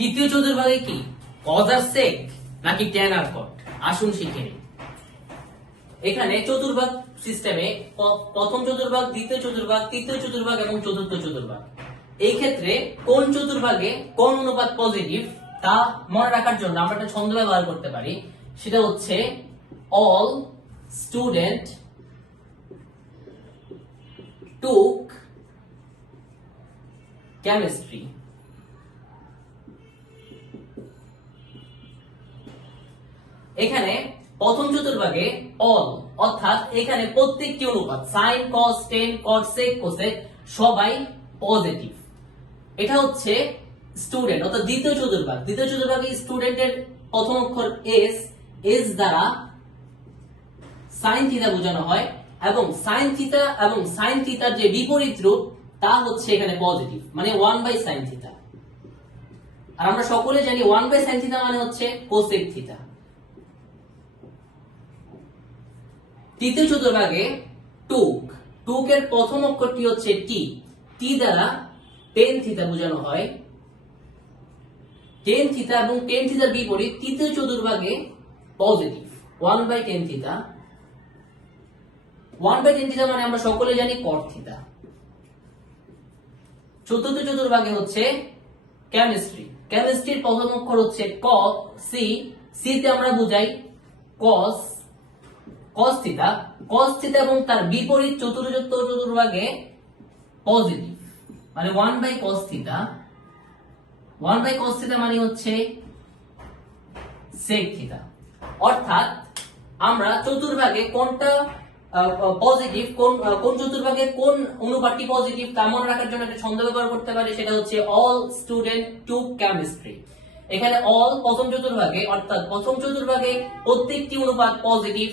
তৃতীয় চতুর্ভাগে কি কজ আর সেক নাকি ট্যান আর কট? আসুন শিখে নিই। এখানে চতুর্ভাগ সিস্টেমে প্রথম চতুর্ভাগ, দ্বিতীয় চতুর্ভাগ, তৃতীয় চতুর্ভাগ এবং চতুর্থ চতুর্ভাগ, এই ক্ষেত্রে কোন চতুর্ভাগে কোন অনুপাত পজিটিভ তা মনে রাখার জন্য আমরা একটা ছন্দ ব্যবহার করতে পারি। সেটা হচ্ছে অল স্টুডেন্ট টুক কেমিস্ট্রি। এখানে প্রথম চতুর্ভাগে অল অর্থাৎ এখানে প্রত্যেকটি অনুপাত sine cos tan cot sec cosec সবাই পজিটিভ। এটা হচ্ছে স্টুডেন্ট অর্থাৎ দ্বিতীয় চতুর্ভাগ। দ্বিতীয় চতুর্ভাগে স্টুডেন্টের প্রথম অক্ষর এস, এস দ্বারা সাইন থিটা বোঝানো হয় এবং সাইন থিটা এবং সাইন থিটার যে বিপরীত রূপ তা হচ্ছে এখানে পজিটিভ, মানে 1/sin থিটা। আর আমরা সকলে জানি 1/sin থিটা মানে হচ্ছে কোসেক থিটা। তৃতীয় চতুর্ভাগে টুক, টুকের প্রথম অক্ষরটি হচ্ছে টি, টি দ্বারা টেন থিটা বোঝানো হয়। টেন থিটা এবং টেন থিটার বিপরীত তৃতীয় চতুর্ভাগে positive 1/tan theta. 1/tan theta মানে আমরা সকলে জানি cot থিটা। চতুর্থ চতুর্ভাগে হচ্ছে কেমিস্ট্রি, কেমিস্ট্রির প্রথম অক্ষর হচ্ছে ক, সি, সি তে আমরা বুঝাই cos, cos theta, cos theta এবং তার বিপরীত চতুর্থ চতুর্ভাগে পজিটিভ মানে 1/cos থিটা। 1/cos থিটা মানে হচ্ছে sec থিটা। অর্থাৎ আমরা চতুর্ভাগে কোনটা পজিটিভ, কোন চতুর্ভাগে কোন অনুপাতটি পজিটিভ তা মনে রাখার জন্য একটা ছন্দ ব্যবহার করতে পারি। সেটা হচ্ছে অল স্টুডেন্ট টুক কেমিস্ট্রি। এখানে অল প্রথম চতুর্ভাগে অর্থাৎ প্রথম চতুর্ভাগে প্রত্যেকটি অনুপাত পজিটিভ।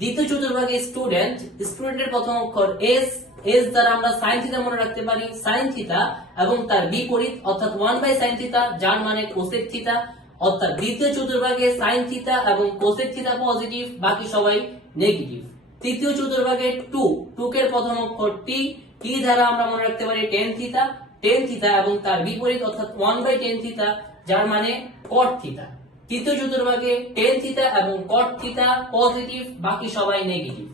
দ্বিতীয় চতুর্ভাগে স্টুডেন্ট, স্টুডেন্টের প্রথম অক্ষর এস, এস দ্বারা আমরা সাইন থিটা মনে রাখতে পারি সাইন থিটা এবং তার বিপরীত অর্থাৎ 1/sin থিটা যার মানে কোসেক থিটা। অর্থাৎ দ্বিতীয় চতুর্ভাগে সাইন থিটা এবং কোসেক থিটা পজিটিভ, বাকি সবাই নেগেটিভ। তৃতীয় চতুর্ভাগে টুকের প্রথম অক্ষর টি, টি দ্বারা আমরা মনে রাখতে পারি টেন থিটা, টেন থিটা এবং তার বিপরীত অর্থাৎ 1/tan থিটা যার মানে cot থিটা। তৃতীয় চতুর্ভাগে টেন থিটা এবং cot থিটা পজিটিভ, বাকি সবাই নেগেটিভ।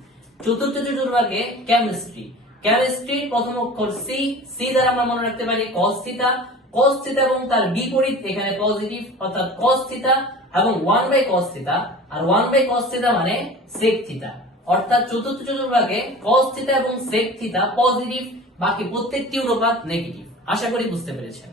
চতুর্থ চতুর্ভাগে কেমিস্ট্রি, কেমিস্ট্রির প্রথম অক্ষর সি, সি দ্বারা আমরা মনে রাখতে পারি cos থিটা, cos থিটা এবং তার বিপরীত এখানে পজিটিভ অর্থাৎ cos থিটা এবং 1/cos থিটা, আর 1/cos থিটা মানে sec থিটা। অর্থাৎ চতুর্থ চতুর্ভাগে cos থিটা এবং sec থিটা পজিটিভ, বাকি প্রত্যেকটি অনুপাত নেগেটিভ। আশা করি বুঝতে পেরেছেন।